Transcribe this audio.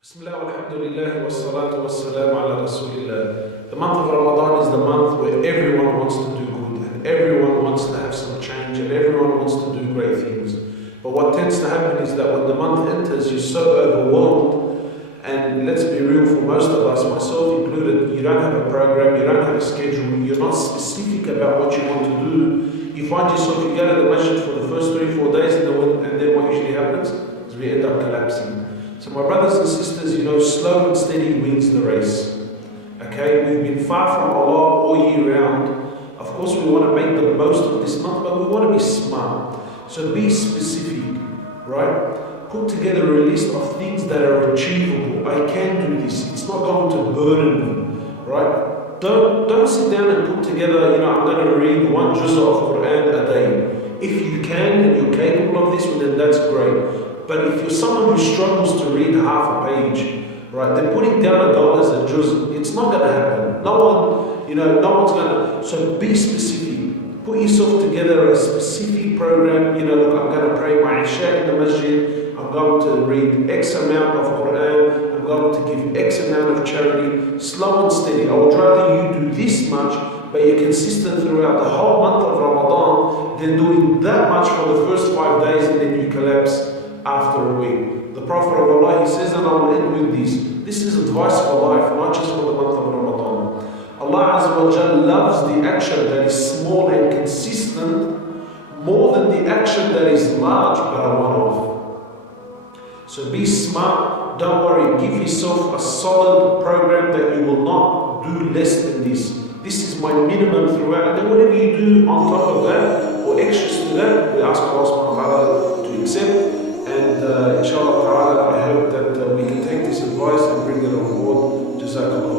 Bismillah walhamdulillah wassalatu wassalamu ala rasulillah. The month of Ramadan is the month where everyone wants to do good and everyone wants to have some change and everyone wants to do great things. But what tends to happen is that when the month enters, you're so overwhelmed, and let's be real, for most of us, myself included, you don't have a program, you don't have a schedule, you're not specific about what you want to do. You find yourself, you go to the masjid for the first 3-4 days and then what usually happens is we end up collapsing. So my brothers and sisters, slow and steady wins the race. Okay, we've been far from Allah all year round. Of course we want to make the most of this month, but we want to be smart. So be specific, right? Put together a list of things that are achievable. I can do this. It's not going to burden me, right? Don't sit down and put together, I'm going to read 1 juz of Quran a day. If you can and you're capable of this, well, then that's great. But if you're someone who struggles to read half a page, right, then putting down a goal as a juz, it's not going to happen. No one's going to. So be specific. Put yourself together a specific program. Look, I'm going to pray my Isha in the masjid. I'm going to read X amount of Quran. I'm going to give X amount of charity. Slow and steady. I would rather you do this much, but you're consistent throughout the whole month of Ramadan, than doing that much for the first 5 days and then you collapse after a week. The Prophet of Allah, he says, and I will end with this. This is advice for life, not just for the month of Ramadan. Allah Azza wa Jal loves the action that is small and consistent more than the action that is large but a one-off. So be smart, don't worry, give yourself a solid program that you will not do less than this. This is my minimum throughout, and then whatever you do on top of that or extras to that, we ask Allah subhanahu wa ta'ala to accept. And inshallah ta'ala, I hope that we can take this advice and bring it on board. Jazakallah.